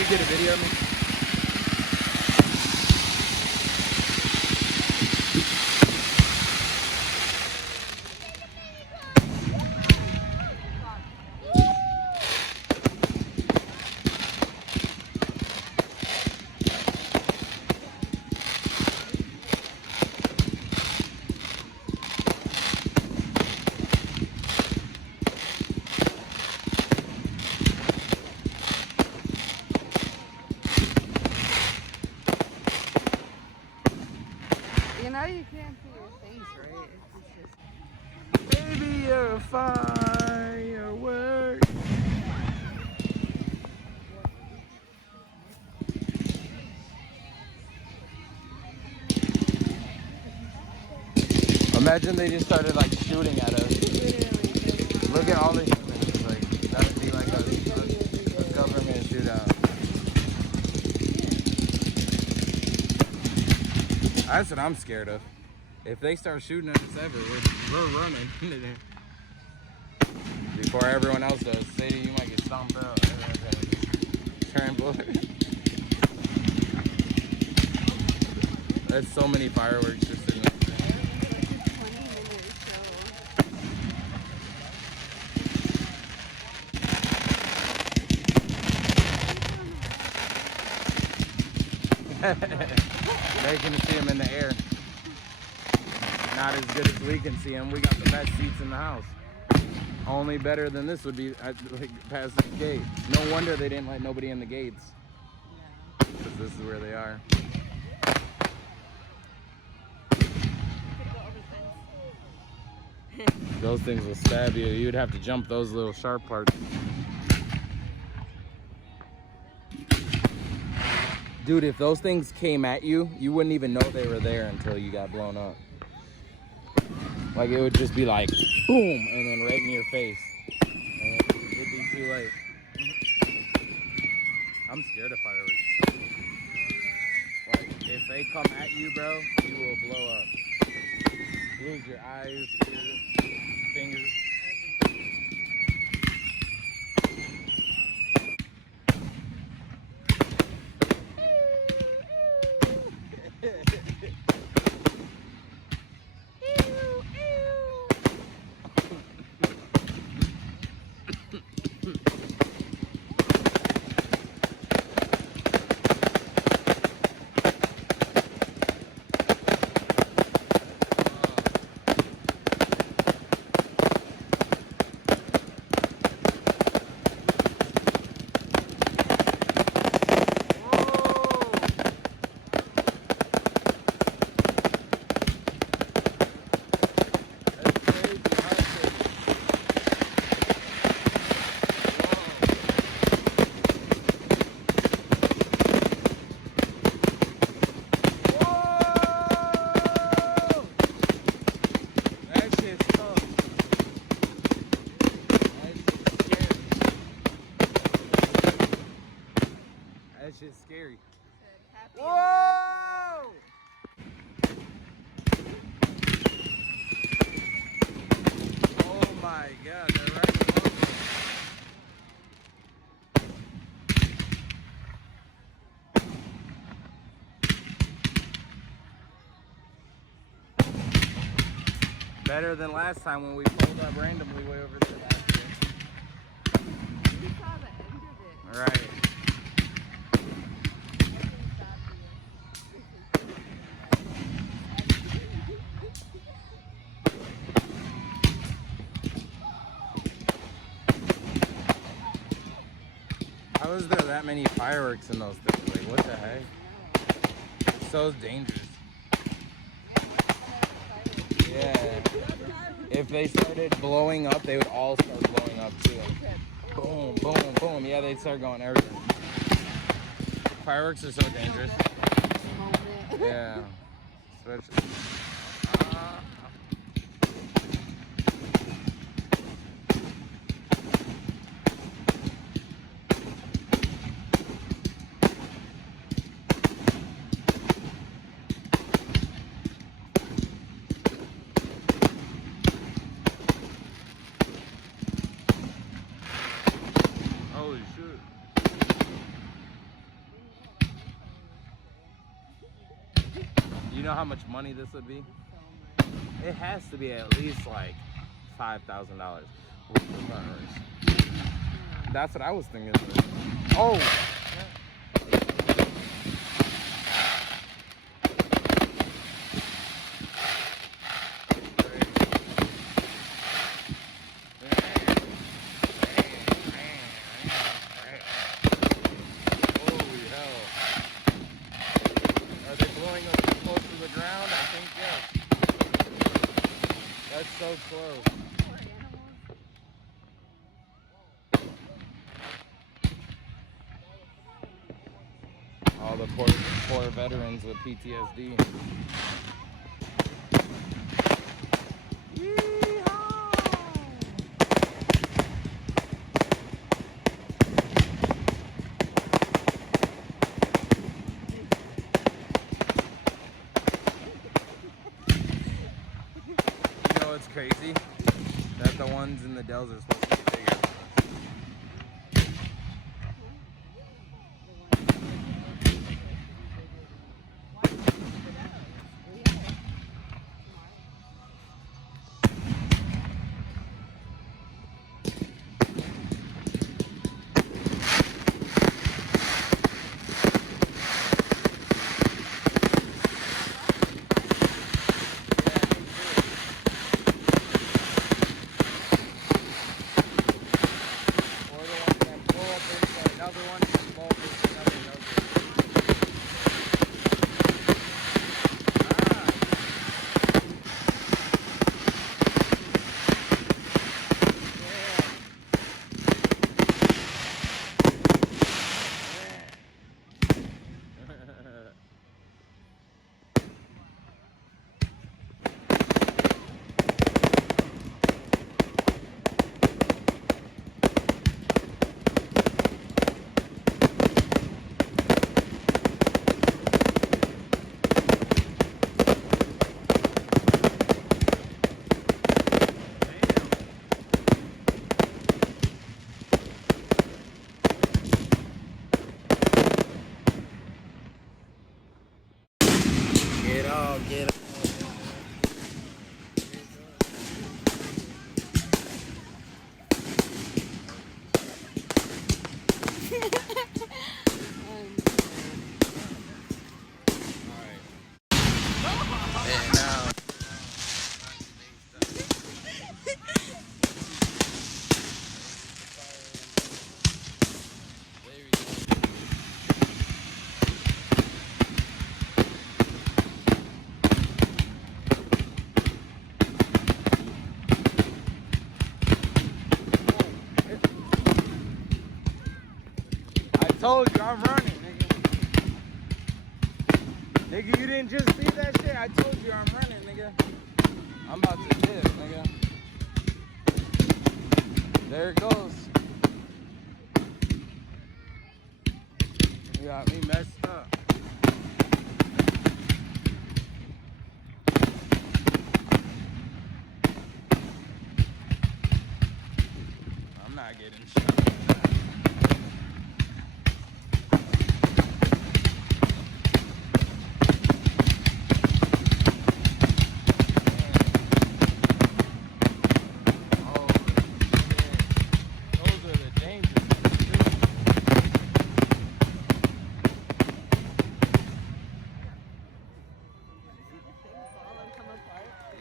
you get a video of me? You know you can't see your face, right? It's just... Baby, you're a firework. Imagine they just started like shooting at us. Look at all the humans. Like that would be like a government shootout. That's what I'm scared of. If they start shooting at us ever, we're running. Before everyone else does. Sadie, you might get stomped out. Turn blue. That's so many fireworks just in there. They can see him in the air. Not as good as we can see him. We got the best seats in the house. Only better than this would be like past the gate. No wonder they didn't let nobody in the gates. Yeah. Because this is where they are. Those things will stab you. You'd have to jump those little sharp parts. Dude, if those things came at you, you wouldn't even know they were there until you got blown up. Like it would just be like, boom, and then right in your face. And it'd be too late. I'm scared of fireworks. Like, if they come at you, bro, you will blow up. Lose your eyes, ears, fingers. That shit's scary. Whoa! Oh my God, they're right close. Better than last time when we pulled up randomly way over there last year. We saw the end of it. All right. How is there that many fireworks in those things? Like, what the heck? It's so dangerous. Yeah. If they started blowing up, they would all start blowing up too. Boom, boom, boom. Yeah, they'd start going everywhere. Fireworks are so dangerous. Yeah. Especially. Holy shit. know how much money this would be? So much. It has to be at least like $5,000. That's what I was thinking. Oh! Holy hell. Are they blowing up too close to the ground? I think yes. That's so close. Poor animals. All the poor veterans with PTSD. You know what's crazy? That the ones in the dells are supposed to be bigger. Get it. Told you I'm running, nigga. Nigga, you didn't just see that shit? I told you I'm running, nigga. I'm about to dip, nigga. There it goes. You got me messed up. I'm not getting shot.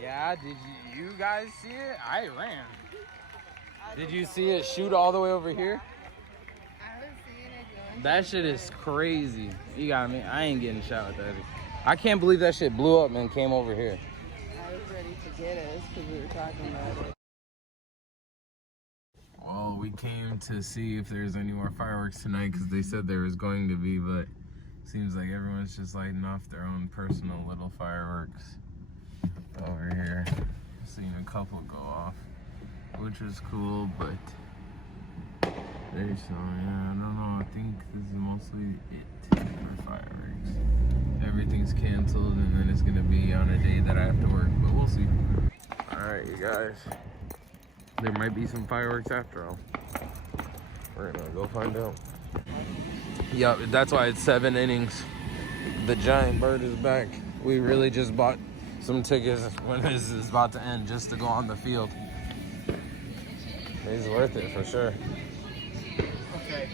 Yeah, did you guys see it? I ran. Did you see it shoot all the way over here? I was seeing it going. That shit is crazy. You got me. I ain't getting shot with that. I can't believe that shit blew up and came over here. I was ready to get us because we were talking about it. Well, we came to see if there's any more fireworks tonight because they said there was going to be, but seems like everyone's just lighting off their own personal little fireworks over here. Seen a couple go off, which was cool, but there's some, yeah, I don't know. I think this is mostly it for fireworks. Everything's canceled, and then it's gonna be on a day that I have to work, but we'll see. All right, you guys. There might be some fireworks after all. We're gonna go find out. Yeah, that's why it's 7 innings. The giant bird is back. We really just bought some tickets when this is about to end just to go on the field. It's worth it for sure. Okay.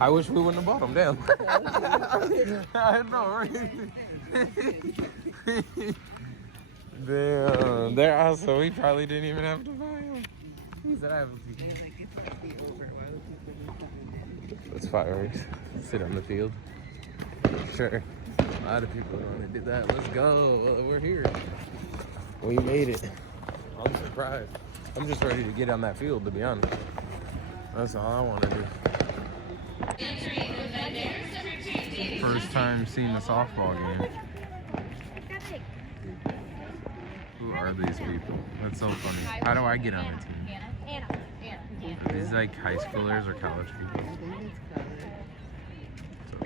I wish we wouldn't have bought them. Damn. I know, right? Damn. They're awesome. We probably didn't even have to buy them. He said I have a few. It's fireworks. Sit on the field. Sure. A lot of people want to do that. Let's go. We're here. We made it. I'm surprised. I'm just ready to get on that field, to be honest. That's all I want to do. First time seeing a softball game. Who are these people? That's so funny. How do I get on the team? Are these like high schoolers or college people? I think it's college. So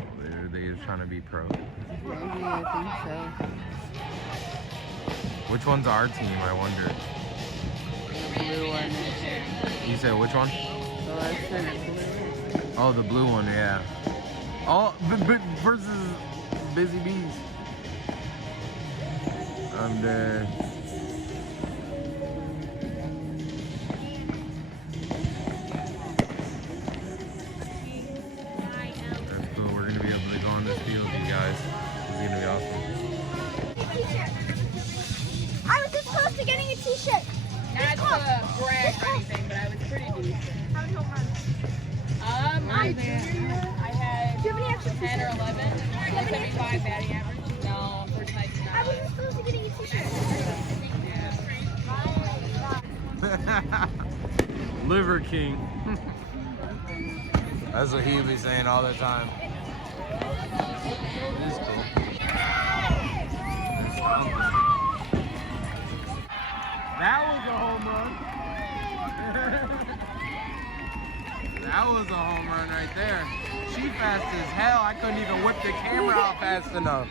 they're trying to be pro. Maybe, I think so. Which one's our team, I wonder? The blue one is there. You said which one? The left one is blue. Oh, the blue one, yeah. Oh, versus Busy Bees. I'm dead. That's cool. We're gonna be able to go on this field, you guys. It's gonna be awesome. I was this close to getting a t-shirt. Not to brag or anything, but I was pretty decent. How many home runs? My junior year, I had Do you have any extra 10 or 11, 175 batting average. No, unfortunately, I was this close to getting a t-shirt. Liver King. That's what he be saying all the time. It is cool. That was a home run. That was a home run right there. She fast as hell. I couldn't even whip the camera out fast enough.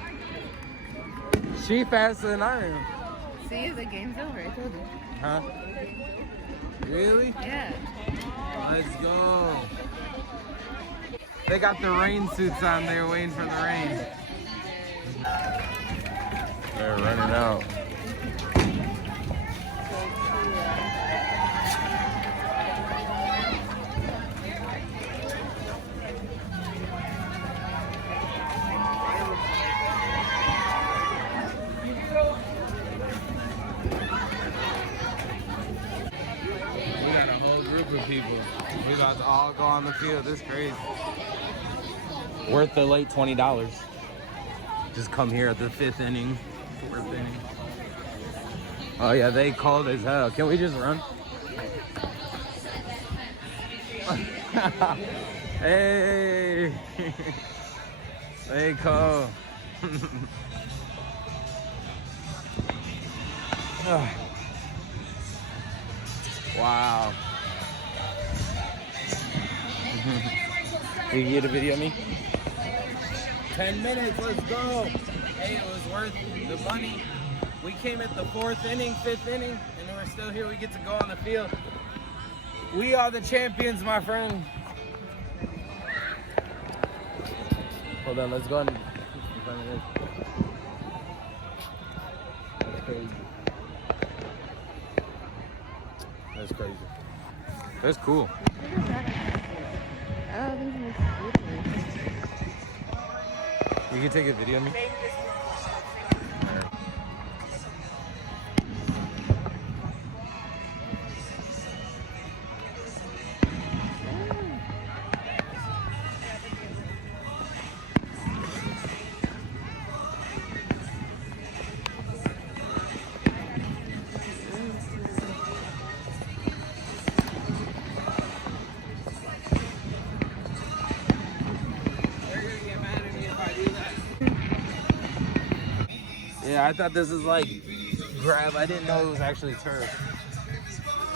She faster than I am. See, the game's over. I told you. Huh? Really? Yeah. Let's go. They got the rain suits on there waiting for the rain. They're running out. We got a whole group of people. We about to all go on the field. This is crazy. Worth the late $20. Just come here at the 5th inning, 4th inning. Oh yeah, they cold as hell. Can we just run? Hey, they cold. Wow. You can get a video of me? 10 minutes, let's go. Hey, it was worth the money. We came at the 4th inning, 5th inning, and we're still here. We get to go on the field. We are the champions, my friend. Hold on, let's go in front of this. That's crazy. That's crazy. That's cool. I don't think it's beautiful. You can take a video of me? Yeah, I thought this was like grab. I didn't know it was actually turf.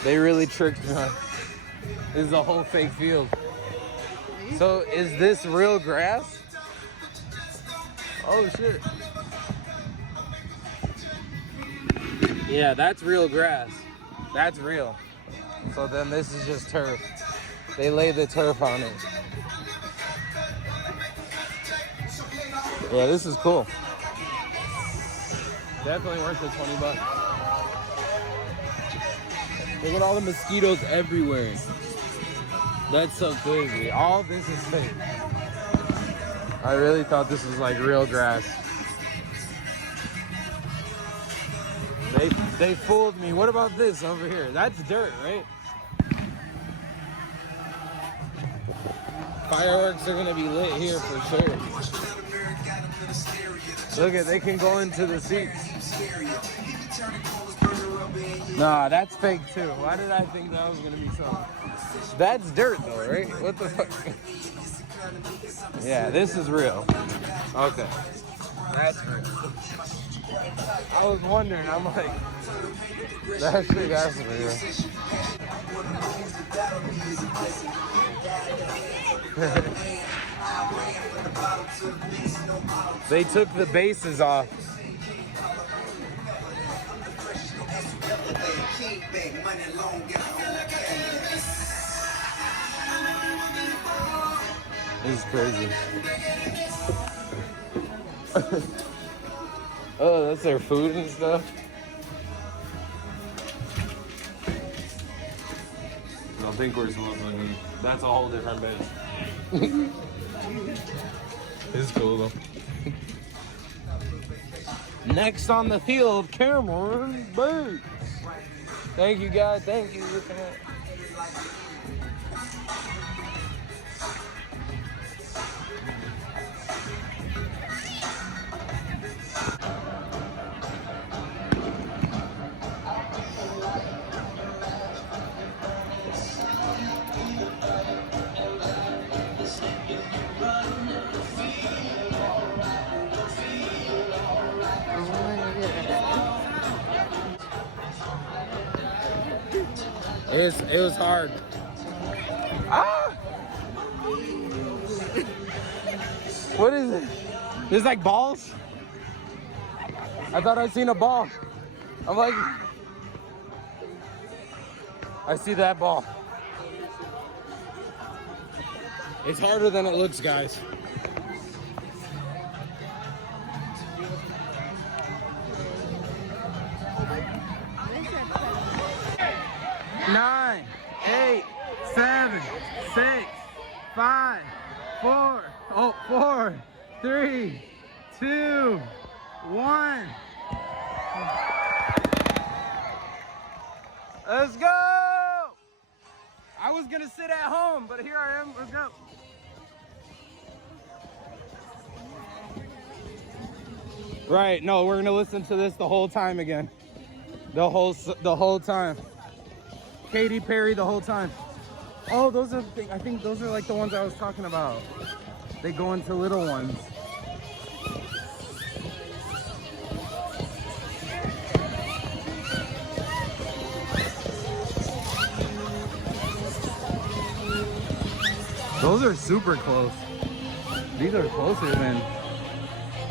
They really tricked me. This is a whole fake field. So is this real grass? Oh shit. Yeah, that's real grass. That's real. So then this is just turf. They lay the turf on it. Yeah, this is cool. Definitely worth the 20 bucks. Look at all the mosquitoes everywhere. That's so crazy. All this is fake. I really thought this was like real grass. They fooled me. What about this over here? That's dirt, right? Fireworks are gonna be lit here for sure. Look at, they can go into the seats. Nah, that's fake too. Why did I think that was gonna be something? That's dirt though, right? What the fuck? Yeah, this is real. Okay. That's real. I was wondering, I'm like, that shit has to be real. They took the bases off. This is crazy. Oh, that's their food and stuff. I don't think we're supposed to eat. That's a whole different base. It's cool though. Next on the field, Cameron Boots. Thank you guys. Thank you. Looking at. It was hard. Ah! What is it? There's like balls? I thought I'd seen a ball. I'm like, I see that ball. It's harder than it looks, guys. Nine, 8, 7, 6, 5, 4, 3, 2, 1. Let's go! I was gonna sit at home, but here I am. Let's go. Right, no, we're gonna listen to this the whole time again. The whole time. Katy Perry the whole time. Oh, those are the, I think those are like the ones I was talking about. They go into little ones. Those are super close. These are closer than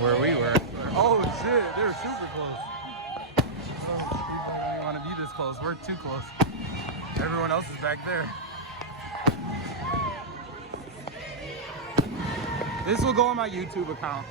where we were. Oh shit, they're super close. Oh, people don't even want to be this close. We're too close. Everyone else is back there. This will go on my YouTube account.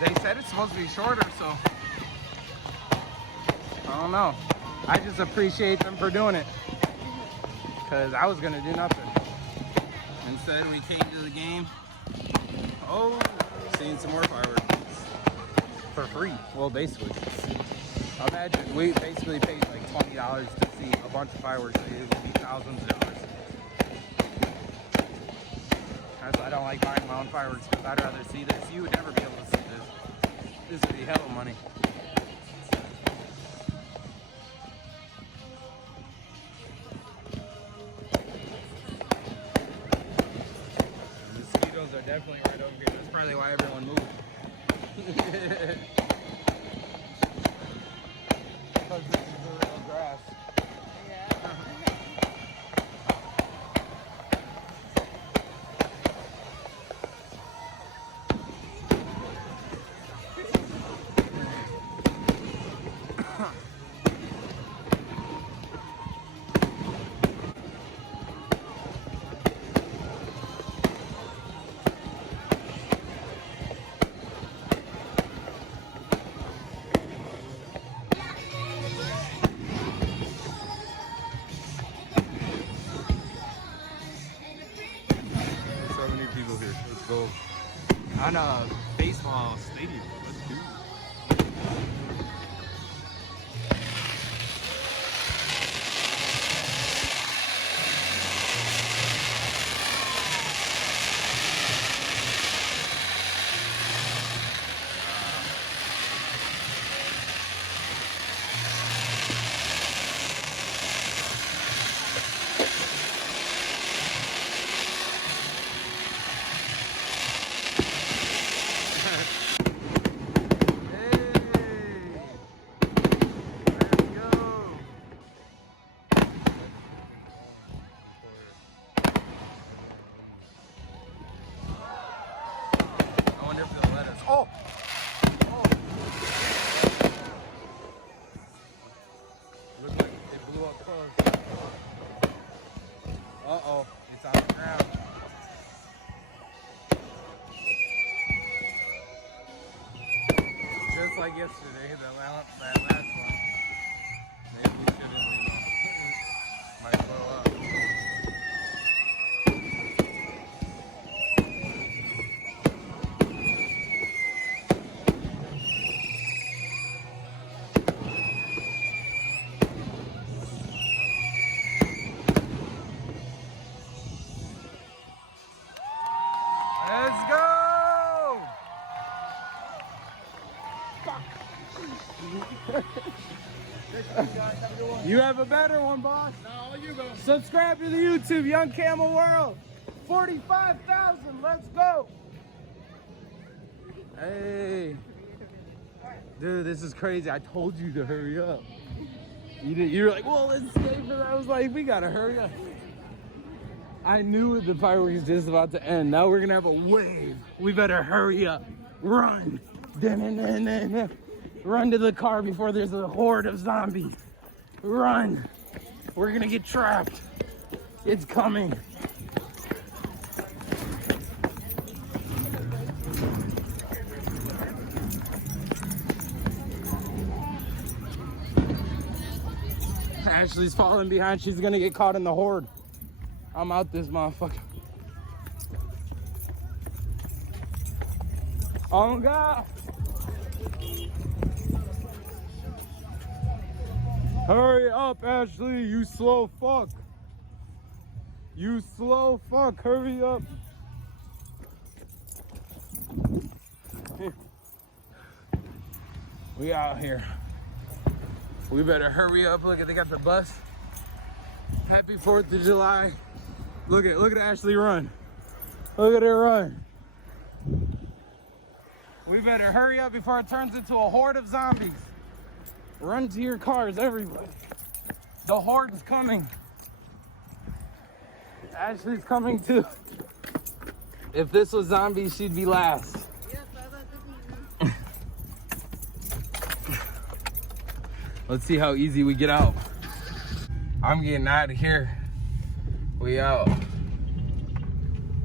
They said it's supposed to be shorter, so I don't know. I just appreciate them for doing it, because I was gonna do nothing. Instead, we came to the game. Oh, seeing some more fireworks for free. Well, basically. Imagine we basically paid like $20 to see a bunch of fireworks. It would be thousands of dollars. That's why I don't like buying my own fireworks, because I'd rather see this. You would never be able to see this. This would be hell of money. Are definitely right over here. That's probably why everyone moved. Because this is the real grass. on a baseball stadium. Let's do it. Oh! Looks like it blew up close. Uh-oh, it's on the ground. Just like yesterday, that last one. Maybe we shouldn't lean on. Might blow up. Let's go! You have a better one, boss. No, you go. Subscribe to the YouTube, Young Camel World. 45,000, let's go. Hey. Dude, this is crazy. I told you to hurry up. You were like, well, let's save it. I was like, we gotta hurry up. I knew the fireworks was just about to end. Now we're gonna have a wave. We better hurry up. Run. Run to the car before there's a horde of zombies. Run. We're gonna get trapped. It's coming. Ashley's falling behind. She's gonna get caught in the horde. I'm out this motherfucker. Oh God. Hurry up, Ashley, you slow fuck. You slow fuck, hurry up. We out here. We better hurry up. Look at, they got the bus. Happy 4th of July. Look at Ashley run. Look at her run. We better hurry up before it turns into a horde of zombies. Run to your cars, everybody. The horde is coming. Ashley's coming too. If this was zombies, she'd be last. Let's see how easy we get out. I'm getting out of here. We out.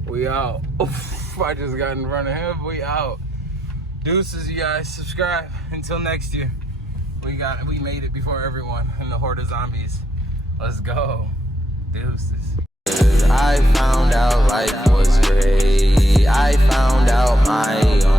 We out. Oof, I just got in front of him. We out. Deuces, you guys. Subscribe. Until next year. We made it before everyone in the horde of zombies. Let's go. Deuces. I found out life was great. I found out my own